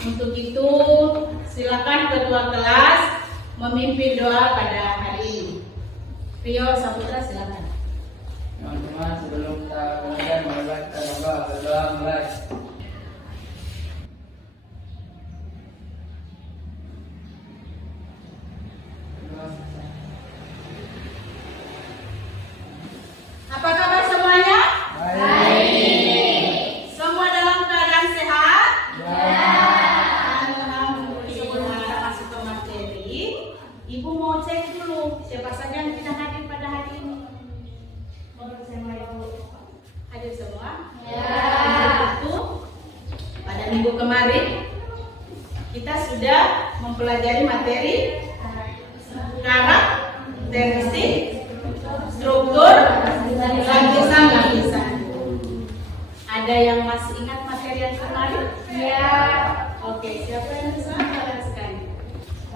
Untuk itu, silakan ketua kelas memimpin doa pada hari ini. Rio Saputra, silakan. Teman-teman, sebelum kita mulai kita berdoa mulai. Apa kabar semuanya? Baik. Semua dalam keadaan sehat? Ya. Alhamdulillah. Sebelum kita masuk ke materi, Ibu mau cek dulu siapa saja yang tidak hadir pada hari ini. Menurut saya Ibu hadir semua? Ya. Itu pada minggu kemarin kita sudah mempelajari materi karakteristik, struktur, lapisan. Ada yang masih ingat materi yang kemarin? Ya, Oke, siapa yang bisa menjelaskan?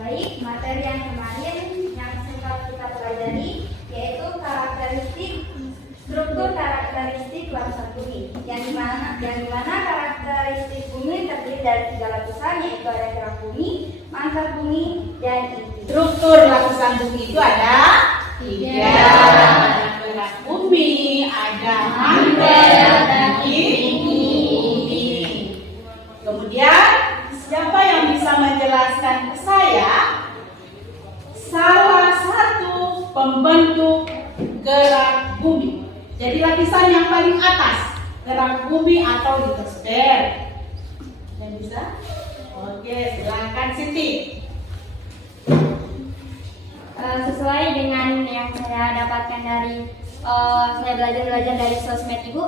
baik. Materi yang kemarin yang sempat kita pelajari yaitu karakteristik, struktur karakteristik lapisan bumi. Yang dimana karakteristik bumi terdiri dari 3 lapisan, yaitu ada kerak bumi, mantar bumi, dan inti. Struktur lapisan bumi itu ada 3. Ada kerak bumi, ada mantel, ada inti. Kemudian siapa yang bisa menjelaskan ke saya salah satu pembentuk kerak bumi? Jadi lapisan yang paling atas, kerak bumi atau litosfer. Yang bisa? Oke, silakan Siti. Sesuai dengan yang saya dapatkan dari saya belajar dari sosmed Ibu,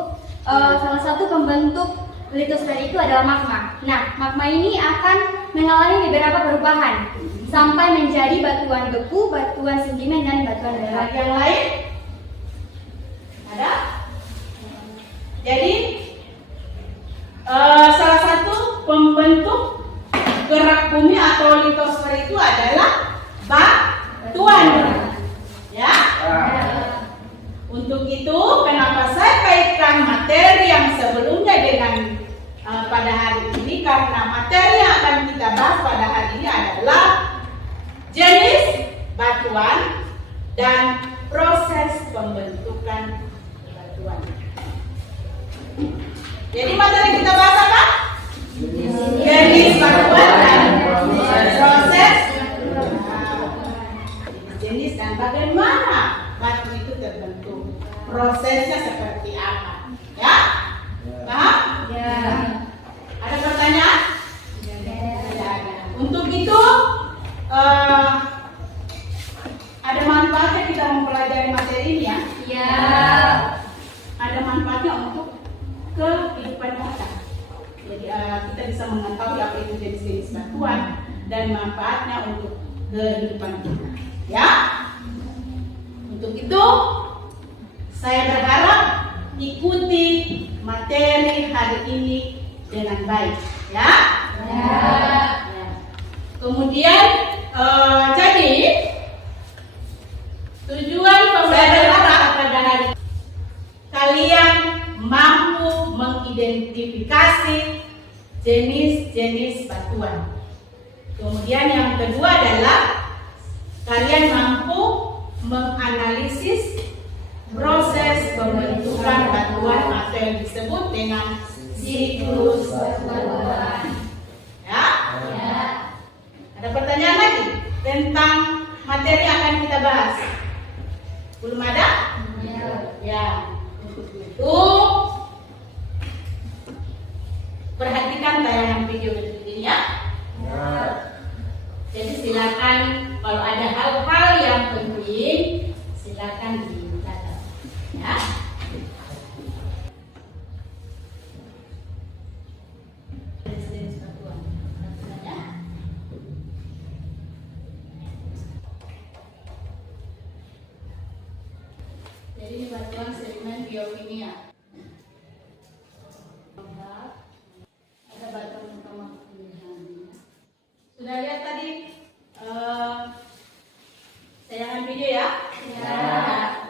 salah satu pembentuk litosfer itu adalah magma. Nah, magma ini akan mengalami beberapa perubahan sampai menjadi batuan beku, batuan sedimen, dan batuan berat. Yang lain? Ada? Jadi salah satu pembentuk gerak bumi atau litosfer itu adalah batuan, ya. Untuk itu, kenapa saya kaitkan materi yang sebelumnya dengan pada hari ini? Karena materi yang akan kita bahas pada hari ini adalah jenis batuan dan proses pembentukan batuan. Jadi materi kita bahas apa? Jenis batuan dan proses jenis dan bagaimana batu itu terbentuk. Prosesnya seperti apa? Ya? Paham? Ya. Ada pertanyaan? Tidak ada. Untuk itu ada manfaatnya kita mempelajari materi ini ya? Ya. Ada manfaatnya untuk kehidupan kita. Jadi kita bisa mengetahui apa itu jenis-jenis batuan dan manfaatnya untuk kehidupan kita. Ya? Untuk itu saya berharap ikuti materi hari ini dengan baik, ya? Ya. Ya. Kemudian jadi tujuan pembelajaran pada hari kalian mampu mengidentifikasi jenis-jenis batuan. Kemudian yang kedua adalah kalian mampu menganalisis proses pembentukan batuan atau yang disebut dengan siklus batuan. Ya? Ya. Ada pertanyaan lagi tentang materi yang akan kita bahas? Belum ada? Ya. Ya. Untuk itu perhatikan tayangan video berikut ini ya. Jadi silakan kalau ada hal-hal yang penting silakan dicatat ya. Jenis-jenis batuan. Batuannya. Jadi ini batuan sedimen biokimia. Ada batuan utama pilihan. Sudah lihat tadi tayangan video ya? Ya.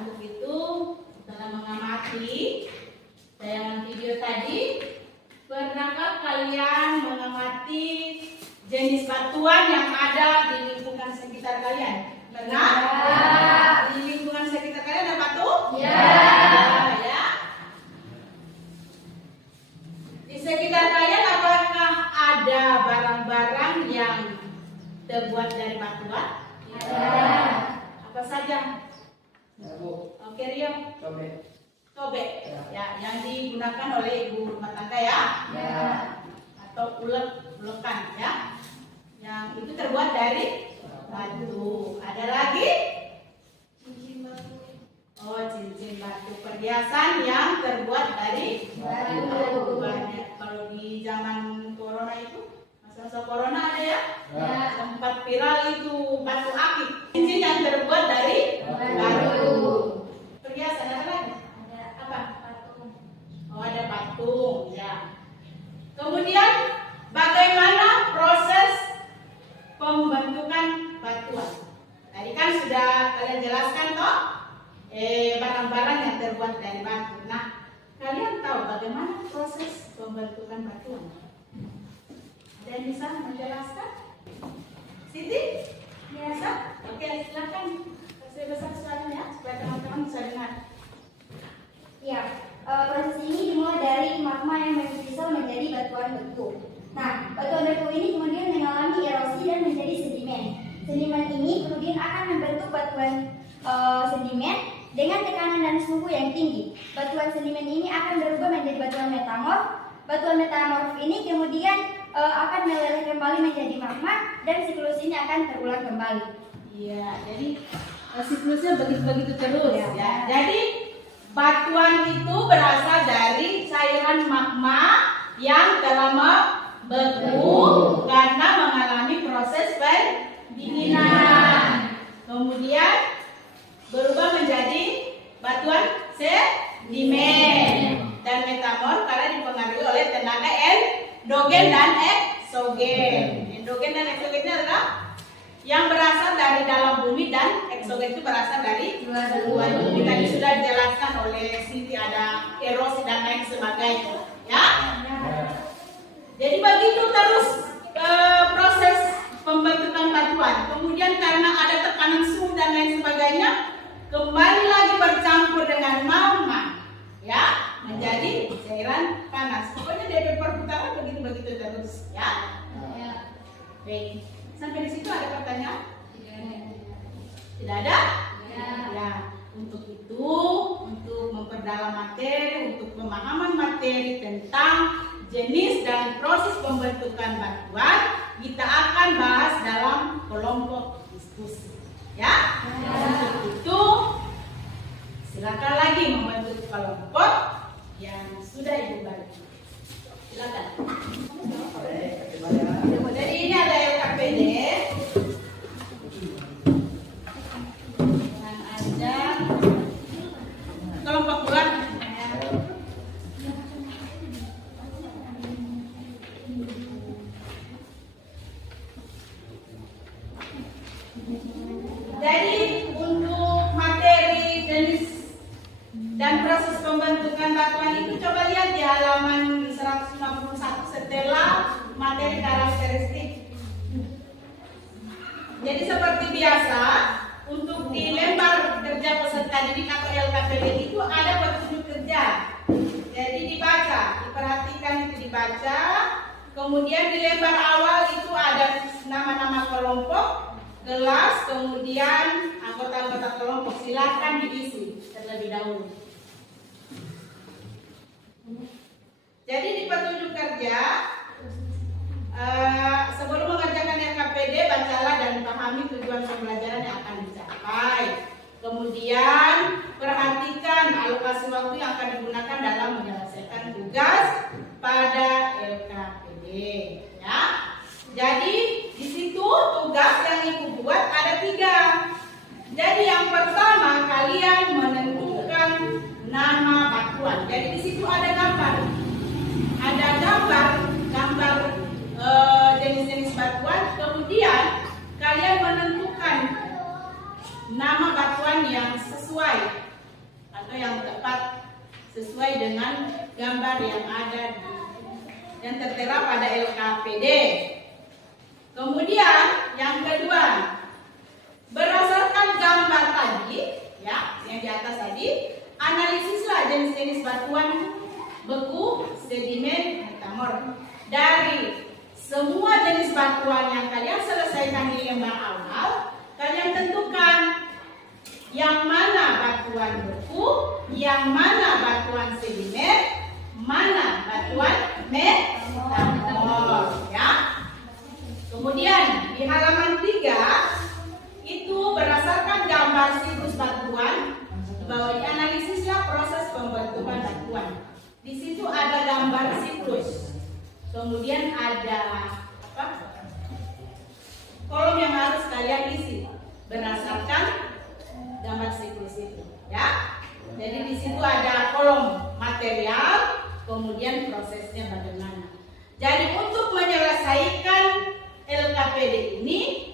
Untuk itu dalam mengamati tayangan video tadi, pernahkah kalian mengamati batuan yang ada di lingkungan sekitar kalian? Benar? Di lingkungan sekitar kalian ada batu? Ya. Di sekitar kalian apakah ada barang-barang yang terbuat dari batuan? Ada. Apa saja? Ya, Bu. Oke, Rio. Cobek. Ya, yang digunakan oleh ibu rumah tangga ya. Atau ulekan ya. Yang itu terbuat dari batu. Ada lagi? Cincin batu. Oh, cincin batu. Perhiasan yang terbuat dari batu. Banyak. Kalau di zaman corona itu, masa-masa corona ada ya? Sempat viral itu batu akik. Cincin yang terbuat dari batu. Perhiasan apa lagi? Apa? Patung. Oh, ada patung ya. Kemudian bagaimana proses pembentukan batuan? Tadi kan sudah kalian jelaskan toh barang-barang yang terbuat dari batu. Nah, kalian tahu bagaimana proses pembentukan batuan? Ada yang bisa menjelaskan? Siti? Bisa? Oke, silakan. Kasih besar suaranya supaya teman-teman bisa dengar. Ya, proses ini dimulai dari magma yang berpisah menjadi batuan beku. Nah, batuan beku ini kemudian mengalami erosi dan menjadi sedimen. Sedimen ini kemudian akan membentuk batuan sedimen dengan tekanan dan suhu yang tinggi. Batuan sedimen ini akan berubah menjadi batuan metamorf. Batuan metamorf ini kemudian akan meleleh kembali menjadi magma dan siklus ini akan terulang kembali. Iya, jadi siklusnya begitu-begitu terus ya. Jadi batuan itu berasal dari cairan magma yang telah membeku karena mengalami proses pendinginan. Kemudian berubah menjadi batuan sedimen dan metamorf karena dipengaruhi oleh tenaga endogen dan eksogen. Endogen dan eksogen itu adalah yang berasal dari dalam bumi dan eksogen itu berasal dari luar bumi. Tadi sudah dijelaskan oleh Siti, ada erosi dan lain sebagainya, ya. Jadi begitu terus proses pembentukan batuan. Kemudian karena ada tekanan suhu dan lain sebagainya, kembali lagi bercampur dengan magma, ya, menjadi cairan panas. Pokoknya dari perputaran begitu terus, ya. Baik. Sampai di situ ada pertanyaan? Tidak ada? Ya. Untuk itu, untuk memperdalam materi, untuk pemahaman materi tentang jenis dan proses pembentukan batuan, kita akan bahas dalam kelompok diskusi. Ya? Untuk itu, silakan lagi membentuk kelompok yang sudah Ibu bagi. Silakan. Jadi ini ada LKPD dengan ada kelompok bulan. Jadi untuk materi jenis dan proses pembentukan batuan itu coba lihat di halaman 151 setelah materi karakteristik. Jadi seperti biasa untuk di lembar kerja peserta didik atau LKPD itu ada petunjuk kerja. Jadi dibaca, diperhatikan itu dibaca. Kemudian di lembar awal itu ada nama-nama kelompok, kelas, kemudian anggota-anggota kelompok. Silakan diisi terlebih dahulu. Jadi di petunjuk kerja, sebelum mengerjakan LKPD, bacalah dan pahami tujuan pembelajaran yang akan dicapai. Kemudian perhatikan alokasi waktu yang akan digunakan dalam menyelesaikan tugas pada LKPD. Ya. Jadi di situ tugas yang Ibu buat ada 3. Jadi yang pertama kalian menentukan nama batuan. Jadi di situ ada gambar. Ada gambar jenis-jenis batuan. Kemudian kalian menentukan nama batuan yang sesuai atau yang tepat sesuai dengan gambar yang ada yang tertera pada LKPD. Kemudian yang kedua, berdasarkan gambar tadi, ya, yang di atas tadi, analisislah jenis-jenis batuan beku, sedimen, metamorf. Dari semua jenis batuan yang kalian selesaikan di lembar awal, kalian tentukan yang mana batuan beku, yang mana batuan sedimen, mana batuan metamorf, ya. Kemudian di halaman 3 itu berdasarkan gambar siklus batuan, bahwa dianalisislah proses pembentukan batuan. Di situ ada gambar siklus. Kemudian ada kolom yang harus kalian isi berdasarkan gambar siklus itu, ya. Jadi di situ ada kolom material, kemudian prosesnya bagaimana. Jadi untuk menyelesaikan LKPD ini,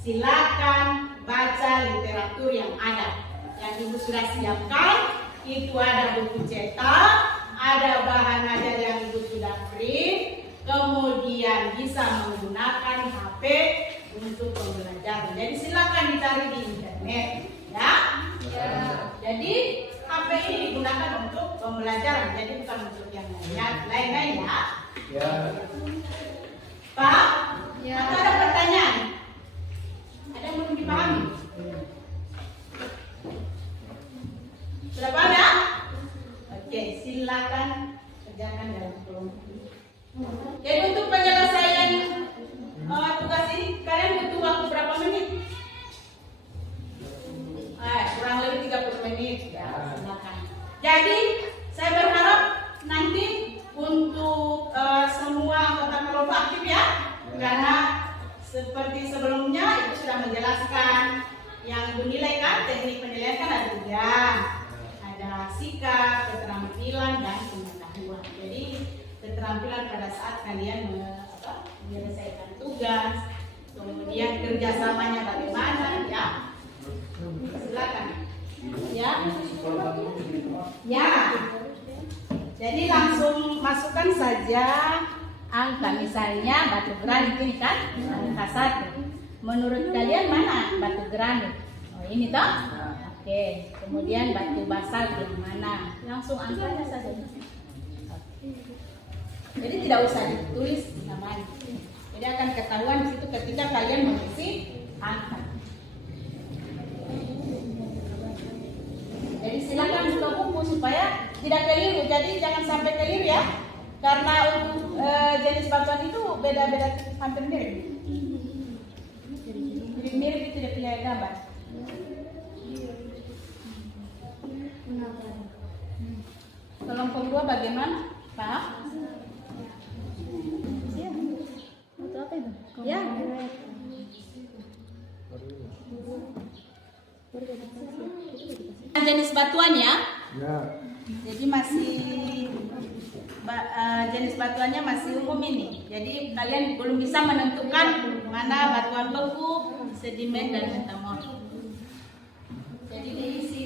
silakan baca literatur yang ada. Yang Ibu sudah siapkan, itu ada buku cetak, ada bahan ajar yang Ibu sudah print, kemudian bisa menggunakan HP untuk pembelajaran. Jadi silakan dicari di internet, ya. Jadi HP ini digunakan untuk pembelajaran, jadi bukan untuk yang lain-lain, ya. Ya. Pak, Ya. atau ada pertanyaan? Ada yang belum dipahami? Sudah paham ya? Oke, silakan kerjakan dalam kelompok. Jadi untuk penyelesaian tugas ini kalian butuh waktu berapa menit? Kurang lebih 30 menit, ya. Silakan. Jadi saya berharap nanti untuk semua anggota kelompok aktif, ya, karena seperti sebelumnya Ibu sudah menjelaskan yang Ibu nilai kan, teknik penilaian kan ada 3. Ada sikap, keterampilan, dan pengetahuan. Jadi keterampilan pada saat kalian menyelesaikan tugas, kemudian kerjasamanya bagaimana, ya. Silakan, ya. Ya. Jadi langsung masukkan saja angka, misalnya batu granit ini kan angka 1. Menurut kalian mana batu granit? Oh, ini toh? Oke, kemudian batu basalt yang mana? Langsung angkanya saja. Jadi tidak usah ditulis namanya. Jadi akan ketahuan di situ ketika kalian mengisi angka. Jadi silakan buka buku supaya tidak keliru. Jadi jangan sampai keliru, ya. Karena untuk jenis batuan itu beda-beda, hampir mirip. Mirip itu tidak punya gambar. Kelompok 2 bagaimana, Pak? Itu apa itu? Ya. Jenis batuan, ya. Ya. Jadi masih jenis batuannya masih umum ini. Jadi kalian belum bisa menentukan mana batuan beku, sedimen, dan metamorf. Jadi diisi,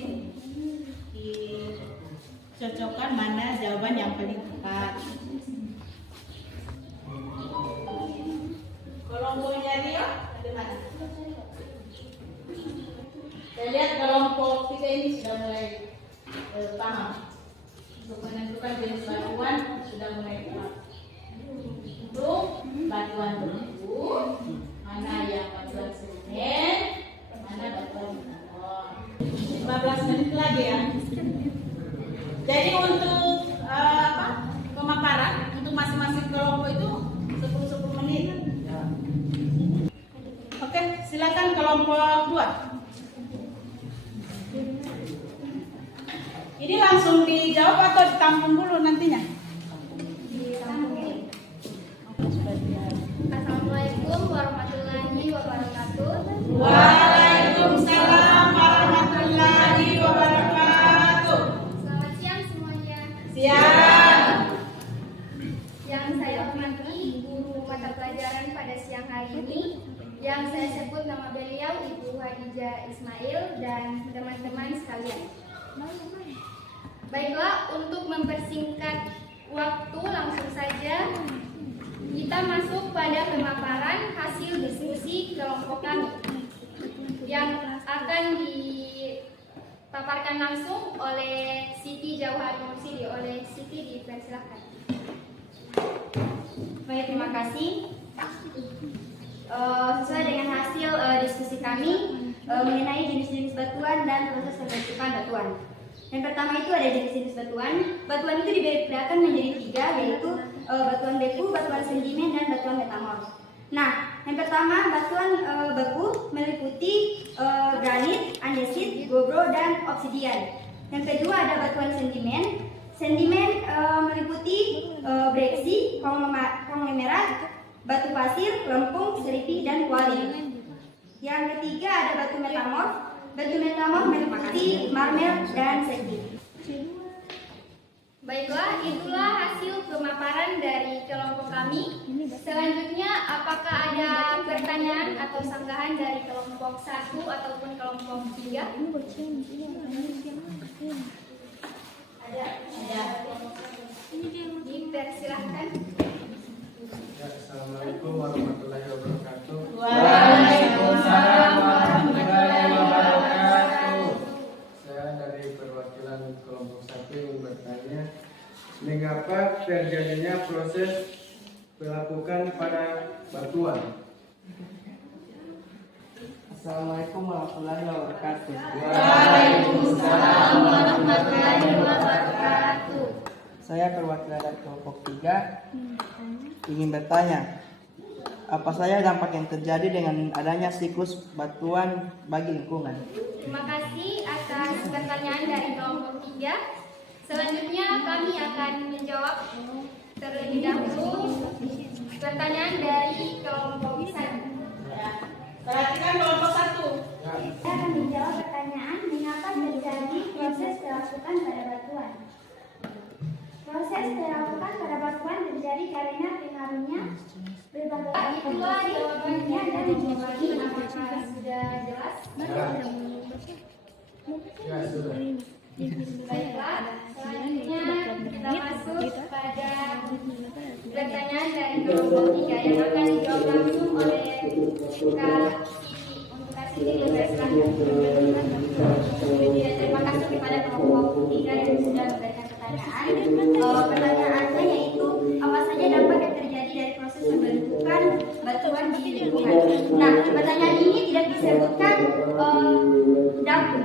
dicocokkan mana jawaban yang paling tepat. Kelompoknya dia bagaimana? Saya lihat kelompok 3 ini sudah mulai paham. Untuk menentukan jenis batuan sudah mulai paham. Untuk batuan beku, mana yang batuan sedimen, mana batuan metamorf. 15 menit lagi, ya. Jadi untuk pemaparan untuk masing-masing kelompok itu 10 menit. Oke, silakan kelompok 2. Ini langsung dijawab atau ditampung dulu nantinya? Assalamualaikum warahmatullahi wabarakatuh. Waalaikumsalam warahmatullahi wabarakatuh. Selamat siang semuanya. Siang. Yang saya hormati guru mata pelajaran pada siang hari ini, yang saya sebut nama beliau Ibu Hadijah Ismail dan teman-teman sekalian. Baiklah, untuk mempersingkat waktu langsung saja kita masuk pada pemaparan hasil diskusi kelompok kami yang akan dipaparkan langsung oleh Siti Jauhari Mursidi. Oleh Siti, dipersilakan. Baik, terima kasih. Sesuai dengan hasil diskusi kami mengenai jenis-jenis batuan dan proses pembentukan batuan. Yang pertama itu ada jenis-jenis batuan. Batuan itu dibedakan menjadi 3, yaitu batuan beku, batuan sedimen, dan batuan metamorf. Nah, yang pertama batuan beku meliputi granit, andesit, gobro, dan obsidian. Yang kedua ada batuan sedimen. Sedimen meliputi breksi, konglomerat, batu pasir, lempung, seripih, dan kuali. Yang ketiga ada batu metamorf. Batu metamorf meliputi marmer dan segi. Baiklah, itulah hasil pemaparan dari kelompok kami. Selanjutnya, apakah ada pertanyaan atau sanggahan dari kelompok 1 ataupun kelompok 3? Ada. Dipersilahkan. Assalamualaikum warahmatullahi wabarakatuh. Waalaikumsalam warahmatullahi wabarakatuh. Saya dari perwakilan kelompok 1 ingin bertanya, mengapa terjadinya proses pelapukan pada batuan? Assalamualaikum warahmatullahi wabarakatuh. Waalaikumsalam warahmatullahi wabarakatuh. Saya perwakilan dari kelompok 3 ingin bertanya, apa saja dampak yang terjadi dengan adanya siklus batuan bagi lingkungan? Terima kasih atas pertanyaan dari kelompok 3. Selanjutnya kami akan menjawab terlebih dahulu pertanyaan dari kelompok 1. Perhatikan kelompok 1. Saya akan menjawab pertanyaan mengapa terjadi proses pelapukan pada batuan. Proses pelapukan pada batuan terjadi karena pengaruhnya berbagai. Itulah jawabannya dan jawabannya apakah sudah jelas? Ya, sudah. Baiklah, selanjutnya kita masuk pada pertanyaan dari kelompok 3 yang akan dijawab langsung oleh Kak Siti. Untuk Kak Siti dipersilakan. Terima kasih kepada kelompok 3 yang sudah memberikan pertanyaan. Pertanyaannya yaitu apa saja dampak yang terjadi dari proses pembentukan batuan di lingkungan. Nah, pertanyaan ini tidak disebutkan dampak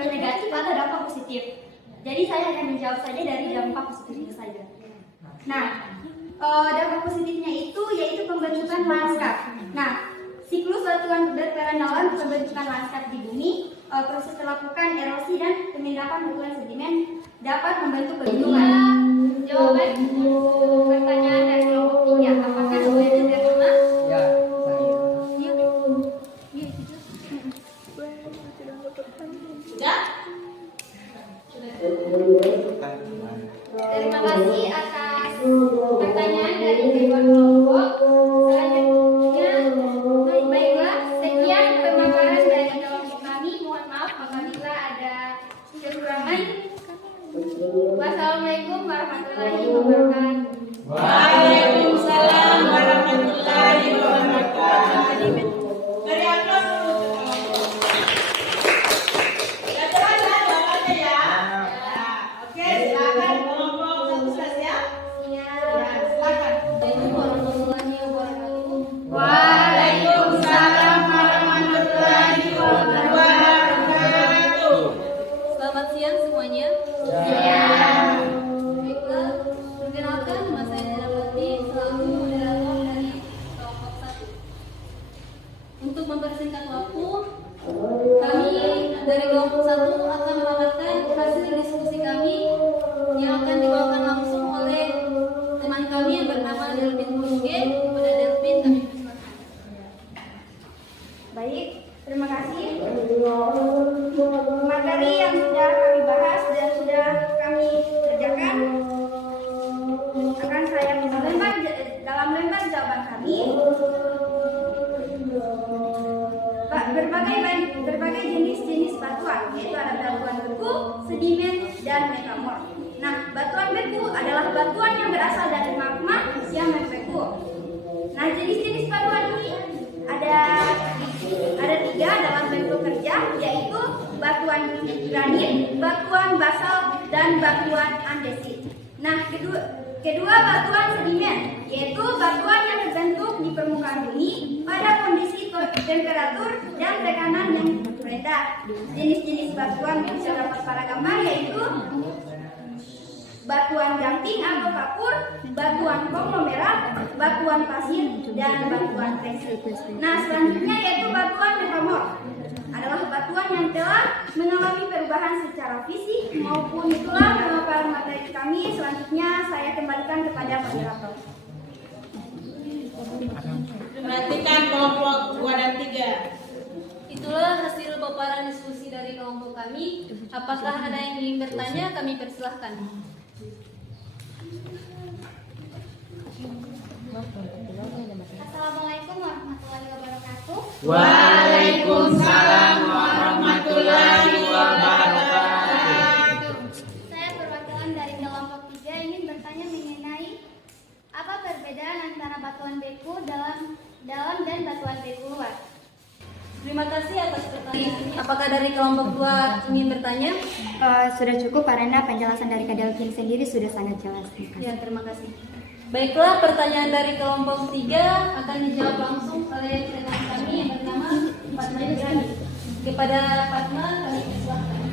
negatif atau dampak positif. Jadi saya akan menjawab saja dari dampak positifnya saja. Nah, dampak positifnya itu yaitu pembentukan lanskap. Nah, siklus batuan berkerandalan pembentukan lanskap di bumi, proses pelapukan erosi dan pengendapan batuan sedimen dapat membentuk pegunungan. Jawaban pertanyaan dari kelompok 3, apakah semuanya diterima? Ya, saya. Sudah? Terima kasih atas pertanyaan dari kedua kelompok. Selanjutnya, baiklah, sekian pemaparan dari kelompok kami. Mohon maaf apabila ada kekurangan. Wassalamualaikum warahmatullahi wabarakatuh. Waalaikumsalam warahmatullahi wabarakatuh. Dari atas dulu. Ya, jelas ya jawabannya ya. Ya, oke, silakan kelompok 1 selesai ya. Ya, silakan. Assalamualaikum warahmatullahi wabarakatuh. Waalaikumsalam warahmatullahi wabarakatuh. Selamat siang semuanya. Ya. Baiklah, perkenalkan nama saya Nana Pati, selaku moderator dari kelompok 1. Untuk mempersingkat waktu, kami dari kelompok 1 akan memaparkan hasil diskusi kami yang akan dibawakan langsung oleh teman kami yang bernama Delvin Purge. Kepada Delvin kami persilakan. Baik, terima kasih. Materi yang sudah kami bahas dan sudah kami kerjakan akan saya dalam lembar jawaban kami. Berbagai jenis batuan, yaitu ada batuan beku, sedimen, dan metamorf. Nah, batuan beku adalah batuan yang berasal dari magma yang batuan basal dan batuan andesit. Nah, kedua batuan sedimen, yaitu batuan yang terbentuk di permukaan bumi pada kondisi temperatur dan tekanan yang rendah. Jenis-jenis batuan yang terdapat pada gambar yaitu batuan gamping atau kapur, batuan konglomerat, batuan pasir, dan batuan tekstil. Nah, selanjutnya yaitu batuan metamorf. Adalah batuan yang telah mengalami perubahan secara fisik maupun itulah pemaparan materi kami. Selanjutnya saya kembalikan kepada moderator. Perhatikan kelompok 2 dan 3. Itulah hasil paparan diskusi dari kelompok kami. Apakah ada yang ingin bertanya? Kami persilahkan. Assalamualaikum warahmatullahi wabarakatuh. Waalaikumsalam warahmatullahi wabarakatuh. Saya perwakilan dari kelompok 3 ingin bertanya mengenai apa perbedaan antara batuan beku dalam dan batuan beku luar. Terima kasih atas pertanyaan. Apakah dari kelompok 2 ingin bertanya? Sudah cukup karena penjelasan dari Kadelkin sendiri sudah sangat jelas. Ya, terima kasih. Baiklah, pertanyaan dari kelompok 3 akan dijawab langsung oleh rekan kami yang bernama Fatma Ibrani. Kepada Fatma, kami persilahkan.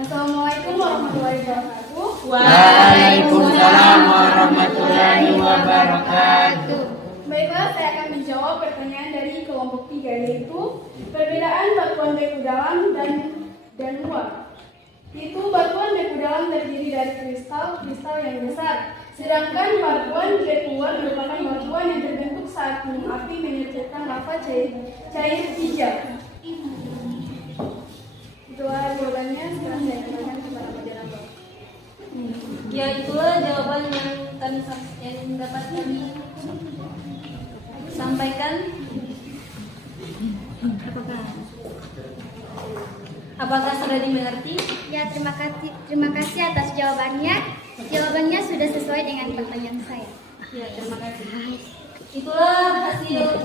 Assalamualaikum warahmatullahi wabarakatuh. Waalaikumsalam warahmatullahi wabarakatuh. Baiklah, saya akan menjawab pertanyaan dari kelompok 3 yaitu perbedaan batuan beku dalam dan luar. Itu batuan beku dalam terdiri dari kristal yang besar, sedangkan batuan beku luar merupakan batuan yang terbentuk saat gunung api menyebabkan lava cair hijau. Itulah jawabannya. Sekarang saya kembalikan kepada moderator. Ya, itulah jawaban yang dapat kami sampaikan. Apakah sudah dimengerti? Ya, terima kasih atas jawabannya. Jawabannya sudah sesuai dengan pertanyaan saya. Ya, terima kasih. Itulah hasil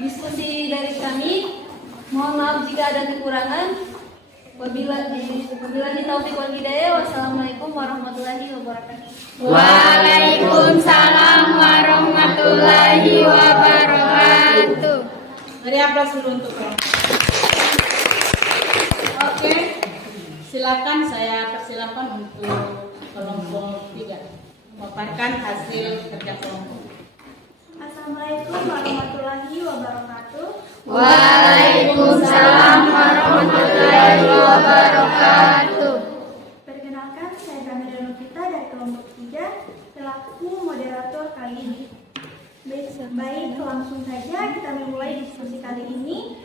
diskusi dari kami. Mohon maaf jika ada kekurangan. Wabillahi taufiq wal hidayah. Wassalamualaikum warahmatullahi wabarakatuh. Waalaikumsalam warahmatullahi wabarakatuh. Beri aplaus dulu untuk kelompok. Oke, silakan saya persilakan untuk kelompok 3 memaparkan hasil kerja kelompok. Assalamualaikum warahmatullahi wabarakatuh. Waalaikumsalam warahmatullahi wabarakatuh. Perkenalkan, saya Gamila Novita dari kelompok 3 selaku moderator kali ini. Baik, langsung saja kita memulai diskusi kali ini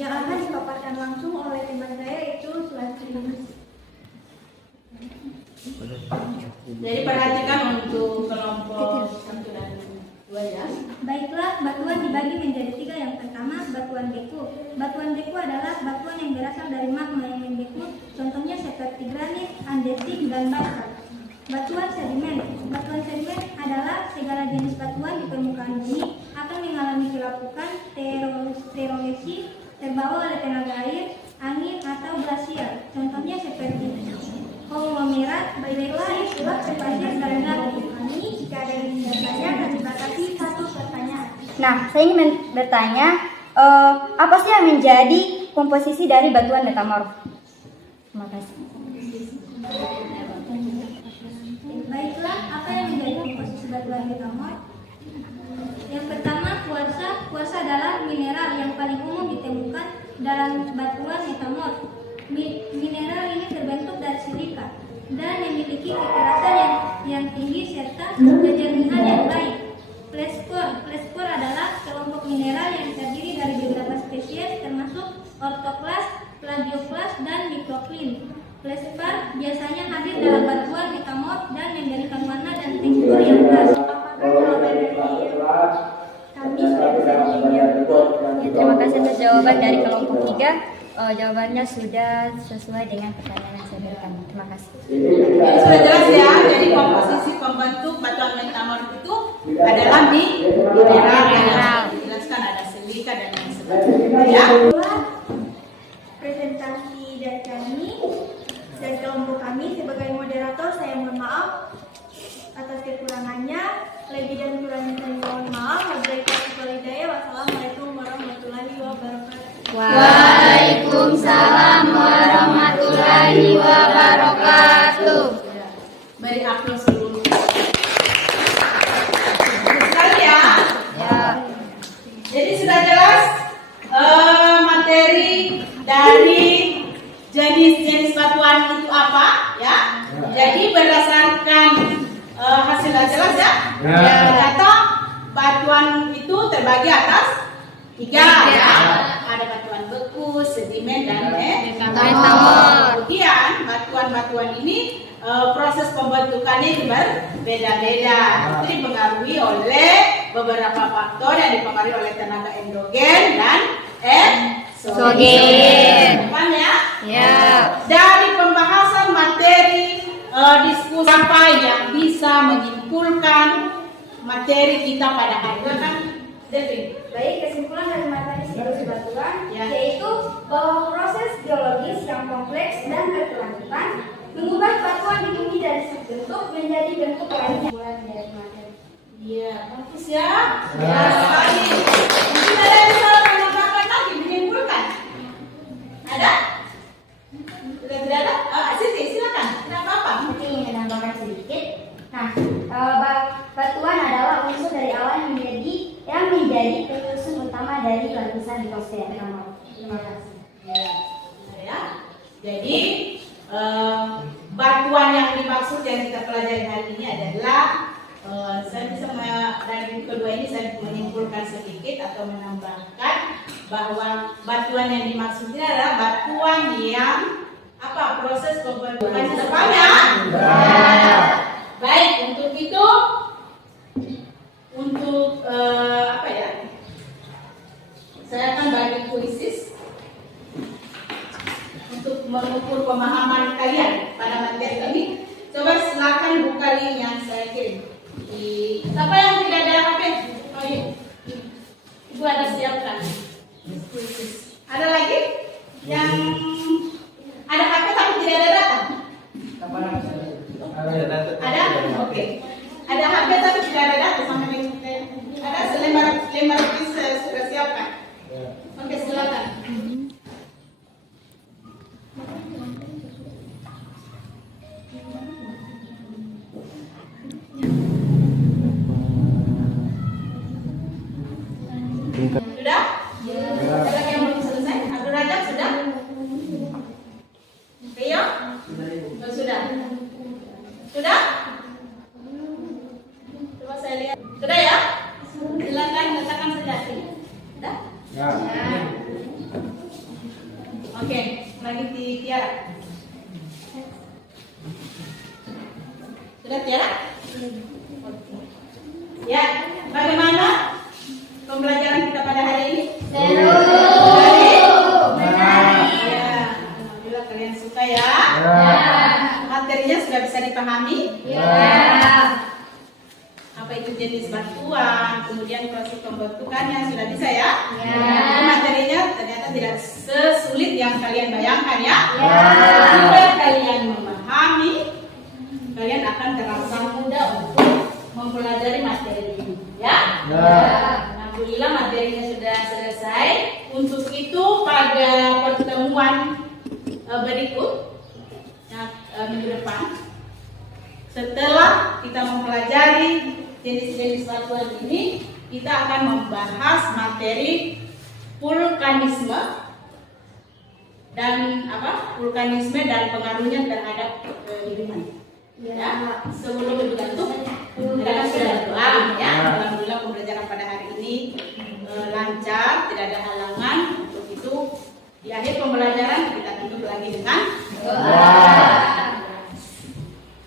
yang akan dipaparkan langsung oleh teman saya yaitu Sulastri. Jadi perhatikan untuk kelompok 1 dan 2 ya. Baiklah, batuan dibagi menjadi 3. Yang pertama, batuan beku. Batuan beku adalah batuan yang berasal dari magma yang membeku, contohnya seperti granit, andesit, dan basalt. Batuan sedimen. Batuan sedimen adalah segala jenis batuan di permukaan bumi akan mengalami kelapukan, erosi, terbawa oleh tenaga air, angin, atau glasier. Contohnya seperti konglomerat. Baiklah, itulah sepanjang dari kami. Jika ada yang ingin bertanya, kami batasi 1 pertanyaan. Nah, saya ingin bertanya, apa sih yang menjadi komposisi dari batuan metamorf? Terima kasih. Baiklah, apa yang menjadi komposisi batuan metamorf? Yang pertama, kuarsa. Kuarsa adalah mineral yang paling umum ditemukan dalam batuan metamorf. Mineral ini terbentuk dari silika dan memiliki kekerasan yang tinggi serta kejernihan yang baik. Pleskor adalah kelompok mineral yang terdiri dari beberapa spesies termasuk ortoklas, plagioklas, dan mikroklim. Pleskar biasanya hadir dalam batuan metamorf dan memberikan warna dan tekstur yang khas. Apakah jawaban dari kami sudah bisa dijawab? Ya, terima kasih atas jawaban dari kelompok 3. Jawabannya sudah sesuai dengan pertanyaan yang saya berikan. Terima kasih. Jadi sudah jelas ya, jadi komposisi pembentuk batuan metamorf itu adalah mineral yang dijelaskan, ada silika dan kelompok kami. Sebagai moderator, saya mohon maaf atas kekurangannya. Lebih dan kurangnya saya mohon maaf. Wabillahi taufiq wal hidayah. Wassalamualaikum warahmatullahi wabarakatuh. Waalaikumsalam warahmatullahi wabarakatuh. Beri aplaus dulu. Sekali ya. Jadi sudah jelas materi dari jenis-jenis batuan itu apa ya? Jadi berdasarkan hasil jelas ya. Ternyata batuan itu terbagi atas tiga ya. Ada batuan beku, sedimen dan metamor. Kemudian batuan-batuan ini proses pembentukannya itu berbeda-beda. Itu dipengaruhi oleh beberapa faktor yang dipengaruhi oleh tenaga endogen dan eksogen. Paham ya? Ya. Dari pembahasan materi diskusi apa yang bisa menyimpulkan materi kita pada hari ini? Baik, kesimpulan dari materi siklus batuan Ya. yaitu bahwa proses geologis yang kompleks dan berkelanjutan mengubah batuan di bumi dari satu bentuk menjadi bentuk lainnya. Mulai dari materi. Iya, bagus ya. Ya, sekali. Mungkin ada yang bisa menambahkan lagi, menyimpulkan? Ada? Sudah tidak ada? Siti, silakan. Tidak apa-apa. Mungkin ingin menambahkan sedikit. Nah, batuan adalah unsur dari awan yang menjadi penyusun utama dari lapisan litosfer. Terima kasih. Ya. Jadi batuan yang dimaksud yang kita pelajari hari ini adalah saya bisa dari kedua ini saya menyimpulkan sedikit atau menambahkan bahwa batuan yang dimaksud ini adalah batuan yang apa proses pembentukannya sepanjang. Baik, untuk itu untuk apa ya? Saya akan bagi kuisis untuk mengukur pemahaman kalian pada materi ini. Coba silakan buka link yang saya kirim. Siapa yang tidak ada HP? Oh iya. Ibu ada siapkan. Ada lagi? Yang ada HP tapi tidak ada data? Ada? Oke. Ada HP tapi tidak ada data sama dengan ada selembar kuis sudah siapkan. Oke, silakan. Sudah? Ada lagi yang belum selesai? Abdul Rajab sudah? Rio? Oh, sudah. Sudah? Coba saya lihat. Sudah ya? Silakan letakkan sejati. Sudah? Ya. Oke, lagi di Tiara. Sudah Tiara? Ya, bagaimana pembelajaran kita pada hari ini? Seru. Ya, alhamdulillah kalian suka ya. Materinya sudah bisa dipahami? Apa itu jenis batuan, kemudian proses pembentukannya sudah bisa ya? Jadi materinya ternyata tidak sesulit yang kalian bayangkan ya. Jika kalian memahami, kalian akan terasa mudah untuk mempelajari materi ini ya. Alhamdulillah materinya sudah selesai. Untuk itu pada pertemuan berikut minggu depan, setelah kita mempelajari jenis-jenis batuan ini, kita akan membahas materi vulkanisme dan vulkanisme dan pengaruhnya terhadap kehidupan. Ya, sebelum dibentuk kita sudah berdoa ya. Alhamdulillah pembelajaran pada hari ini lancar, tidak ada halangan. Untuk itu di akhir pembelajaran kita tutup lagi dengan doa.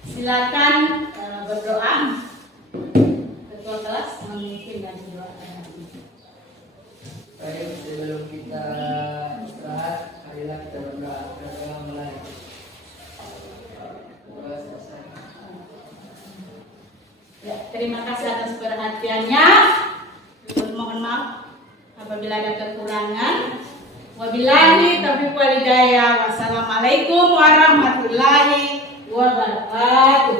Silakan berdoa. Ketua kelas memimpin dan doa. Baik, sebelum kita istirahat, marilah kita berdoa. Berdoa mulai. Doa selesai. Ya, terima kasih atas perhatiannya. Mohon maaf apabila ada kekurangan. Wabillahi taufiq wal hidayah. Wassalamualaikum warahmatullahi wabarakatuh.